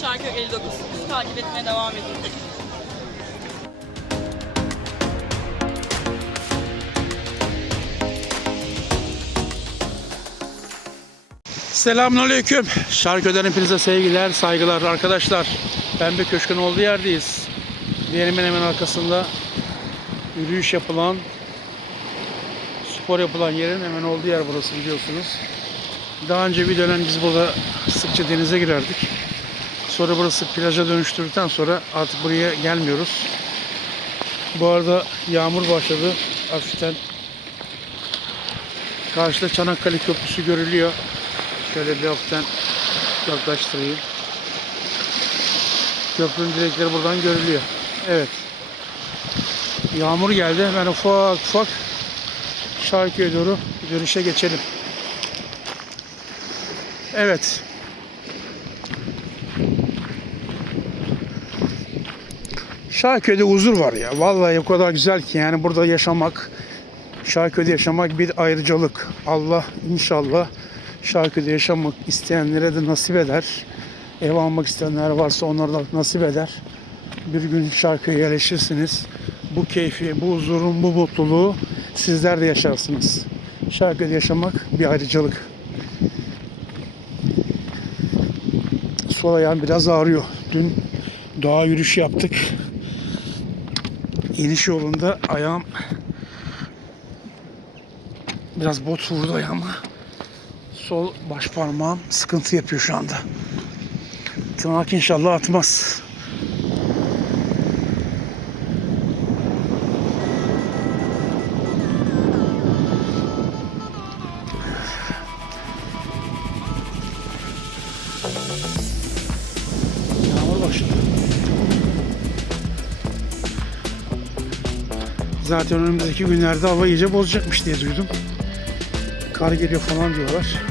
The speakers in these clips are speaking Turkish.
Şarkı 59. Bizi takip etmeye devam edin. Selamünaleyküm. Şarkıdan hepinize sevgiler, saygılar arkadaşlar. Pembe Köşk'ün olduğu yerdeyiz. Diğerimin hemen arkasında yürüyüş yapılan, spor yapılan yerin hemen olduğu yer burası biliyorsunuz. Daha önce bir dönem biz burada sıkça denize girerdik. Sonra burası plaja dönüştürdükten sonra artık buraya gelmiyoruz. Bu arada yağmur başladı. Hafiften karşıda Çanakkale Köprüsü görülüyor. Şöyle bir hafiften yaklaştırayım. Köprünün direkleri buradan görülüyor. Evet. Yağmur geldi. Ben ufak ufak Şarköy'e doğru dönüşe geçelim. Evet. Şarköy'de huzur var ya. Vallahi o kadar güzel ki yani burada yaşamak, Şarköy'de yaşamak bir ayrıcalık. Allah inşallah Şarköy'de yaşamak isteyenlere de nasip eder. Ev almak isteyenler varsa onlara da nasip eder. Bir gün Şarköy'e yerleşirsiniz. Bu keyfi, bu huzurun, bu mutluluğu sizler de yaşarsınız. Şarköy'de yaşamak bir ayrıcalık. Sol ayağım biraz ağrıyor. Dün doğa yürüyüşü yaptık. İniş yolunda ayağım biraz bot vurdu ayağıma. Sol baş parmağım sıkıntı yapıyor şu anda. Tırnak inşallah atmaz. Zaten önümüzdeki günlerde hava iyice bozacakmış diye duydum. Kar geliyor falan diyorlar.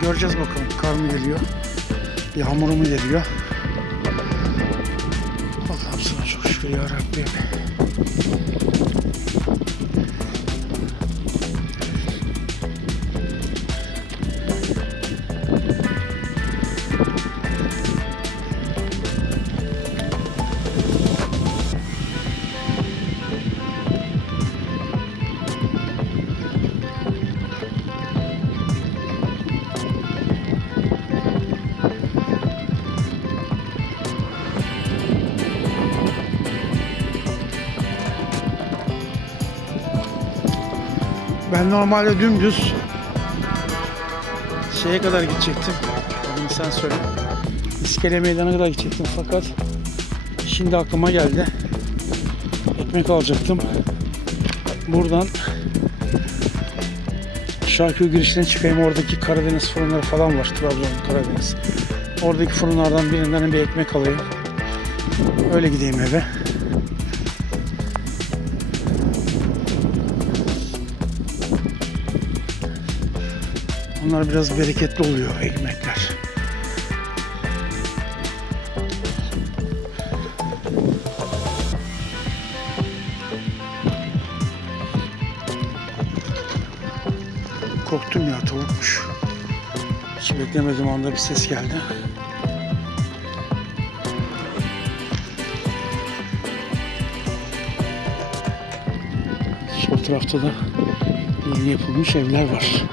Göreceğiz bakalım kar mı geliyor, yağmur mu geliyor. Allah'ım sana çok şükür ya Rabbim. Ben normalde dümdüz şeye kadar gidecektim. Adını sen söyle. İskele meydana kadar gidecektim fakat şimdi aklıma geldi. Ekmek alacaktım. Buradan Şarköy girişine çıkayım. Oradaki Karadeniz fırınları falan var. Trabzon, Karadeniz. Oradaki fırınlardan birinden bir ekmek alayım. Öyle gideyim eve. Onlar biraz bereketli oluyor ekmekler. Korktum ya tavukmuş. Hiç beklemediğim anda bir ses geldi. Sol tarafta da yeni yapılmış evler var.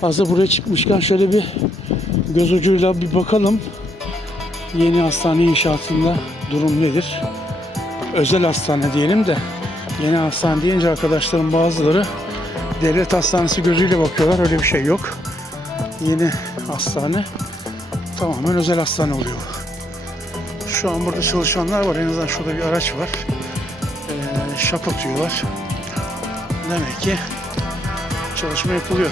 Hazır buraya çıkmışken şöyle bir göz ucuyla bir bakalım. Yeni hastane inşaatında durum nedir? Özel hastane diyelim de yeni hastane deyince arkadaşlarım bazıları devlet hastanesi gözüyle bakıyorlar. Öyle bir şey yok. Yeni hastane tamamen özel hastane oluyor. Şu an burada çalışanlar var. En azından şurada bir araç var. Ee, şap atıyorlar. Demek ki çalışma yapılıyor.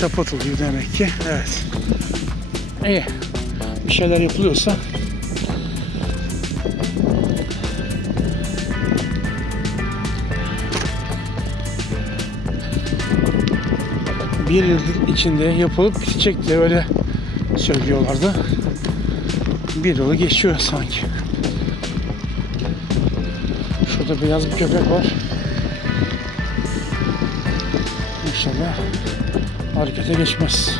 Şap atılıyor demek ki. Evet. İyi. Bir şeyler yapılıyorsa bir yıl içinde yapılıp bitecekti öyle söylüyorlardı. Bir yılı geçiyor sanki. Şurada beyaz bir köpek var. Harekete geçmez.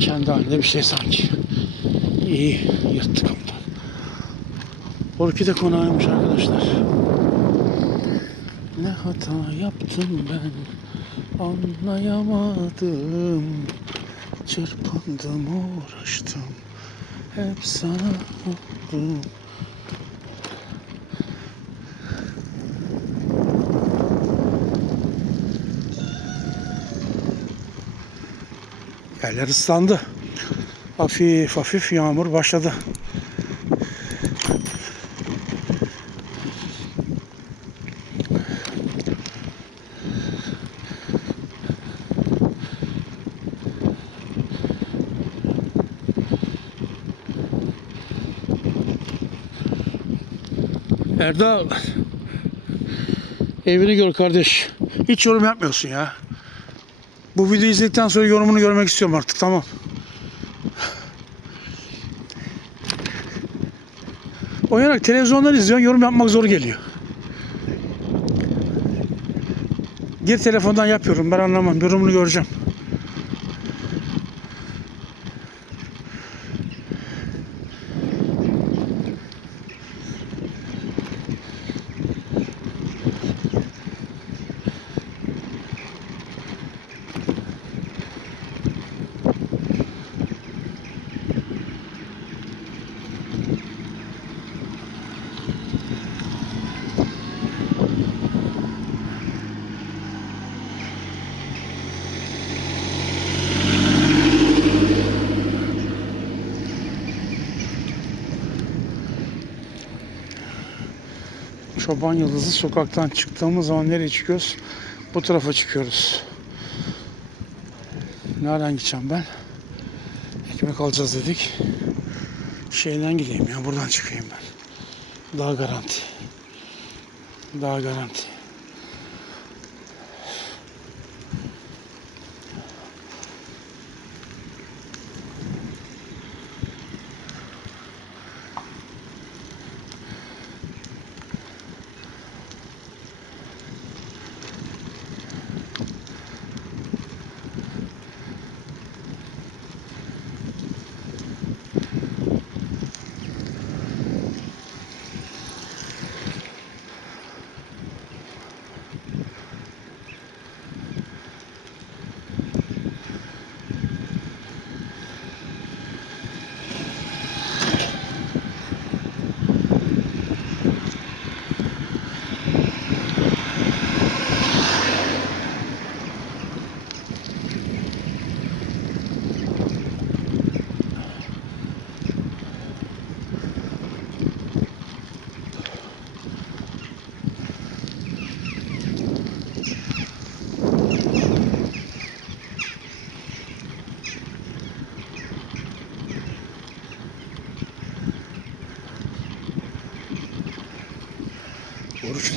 Kendi halinde bir şey sanki. İyi yırttık ondan. Orkide konağıymış arkadaşlar. Ne hata yaptım ben anlayamadım. Çırpındım uğraştım. Hep sana oldu. Yerler ıslandı. Hafif hafif yağmur başladı. Erdal evini gör kardeş. Hiç yorum yapmıyorsun ya. Bu videoyu izledikten sonra yorumunu görmek istiyorum artık tamam. Oynarak televizyondan izliyorsun yorum yapmak zor geliyor. Gir telefondan yapıyorum ben anlamam yorumunu göreceğim. Çoban Yıldızı sokaktan çıktığımız zaman nereye çıkıyoruz? Bu tarafa çıkıyoruz. Nereden gideceğim ben? Ekmek alacağız dedik. Şeyden gideyim ya buradan çıkayım ben. Daha garanti. Daha garanti.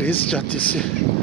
Reis Caddesi.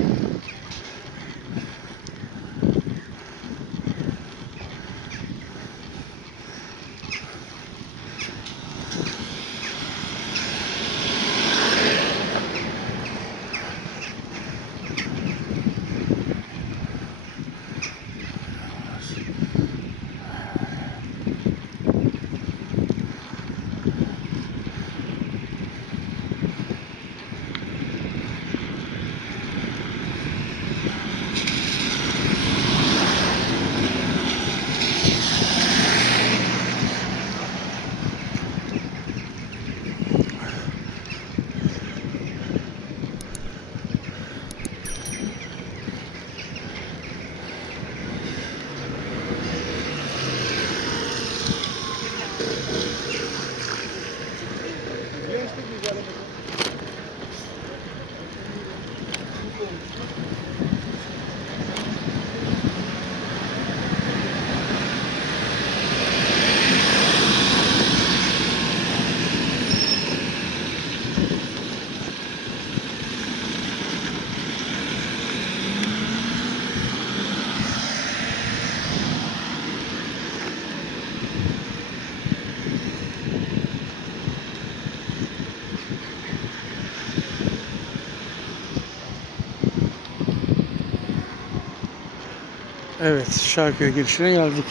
Evet, Şarköy girişine geldik.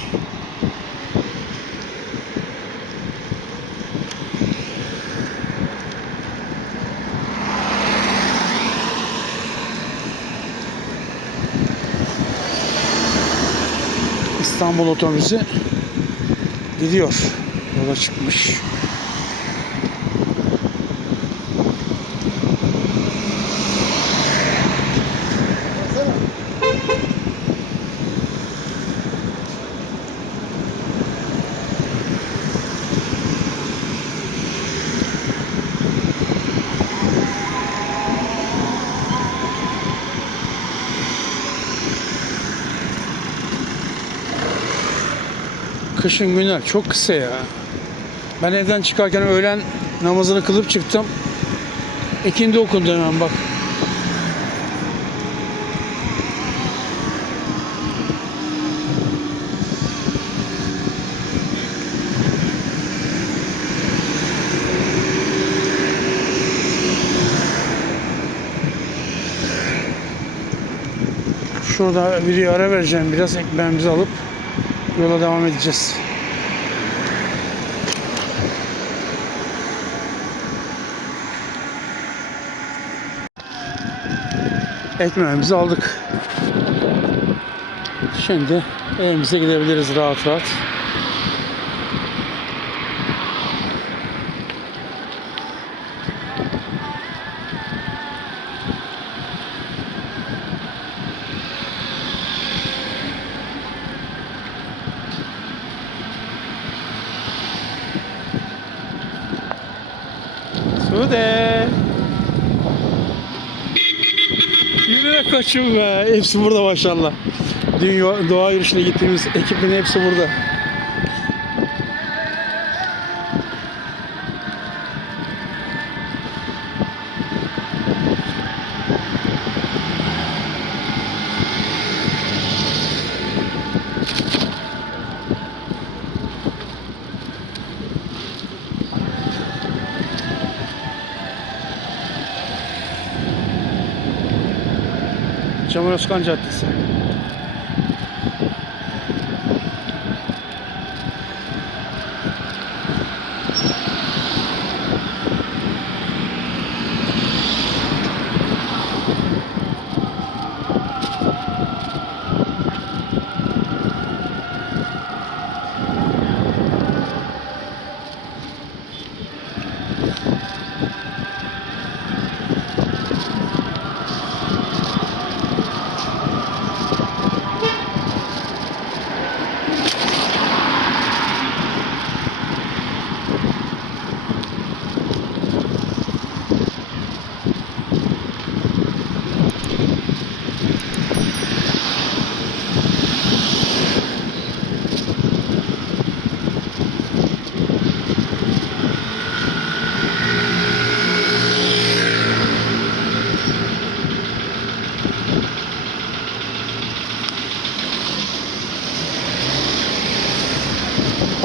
İstanbul otobüsü gidiyor. Yola çıkmış. Kışın günler çok kısa ya. Ben evden çıkarken öğlen namazını kılıp çıktım. İkindi okundu hemen bak. Şurada bir ara vereceğim. Biraz ekmeğimizi alıp yola devam edeceğiz. Ekmeğimizi aldık. Şimdi evimize gidebiliriz rahat rahat. Sude. Yürüyerek kaçım be. Hepsi burada maşallah. Dün yo- doğa yürüyüşüne gittiğimiz ekibin hepsi burada. Çamuraş Caddesi.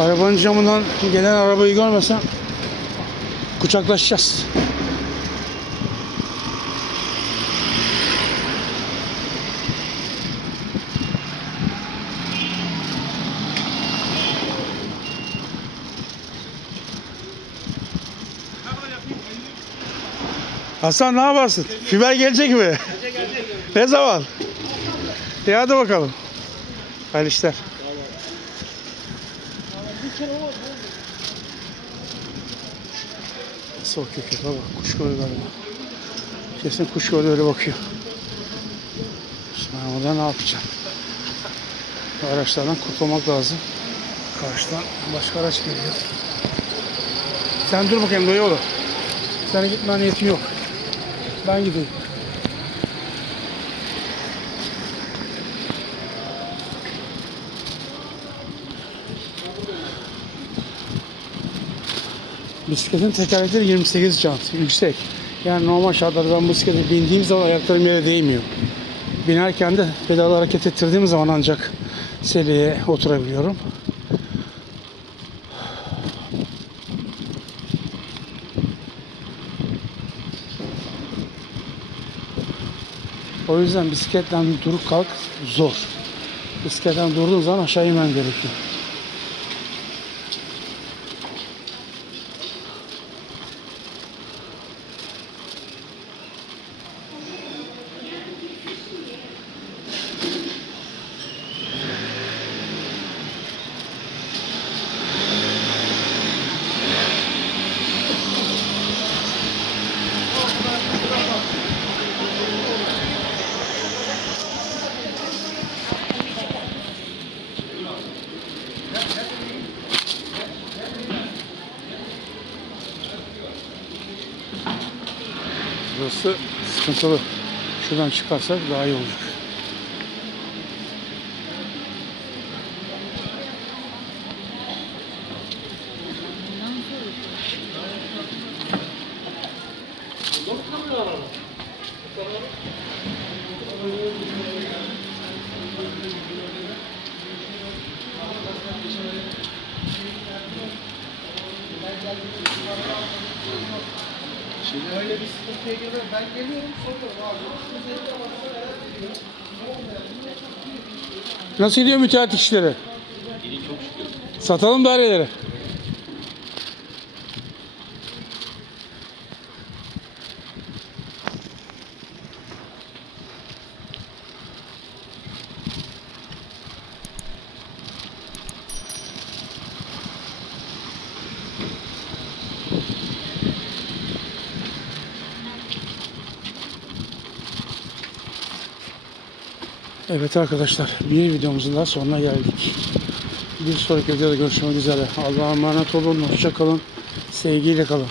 Arabanın camından gelen arabayı görmesem kucaklaşacağız. Hasan ne yaparsın? Fiber gelecek mi? Ne zaman? İyi hadi bakalım. Hayırlı işler. Nasıl bakıyor köpeğe bak. Kuş gördü galiba. Kesin kuş gördü öyle bakıyor. Şimdi ben orada ne yapacağım? Araçlardan kurtulmak lazım. Karşıdan başka araç geliyor. Sen dur bakayım dayı oğlum. Senin gitmen niyetin yok. Ben gideyim. Bisikletin tekerlekleri 28 jant. Yüksek. Yani normal şartlarda ben bisiklete bindiğim zaman ayaklarım yere değmiyor. Binerken de pedalı hareket ettirdiğim zaman ancak selyeye oturabiliyorum. O yüzden bisikletle durup kalk zor. Bisikletten durduğun zaman aşağı inmen gerekiyor. Burası sıkıntılı. Şuradan çıkarsak daha iyi olacak. Nasıl gidiyor müteahhit işleri? İyi çok şükür. Satalım daireleri. Evet arkadaşlar bir videomuzun daha sonuna geldik. Bir sonraki videoda görüşmek üzere. Allah'a emanet olun. Hoşça kalın. Sevgiyle kalın.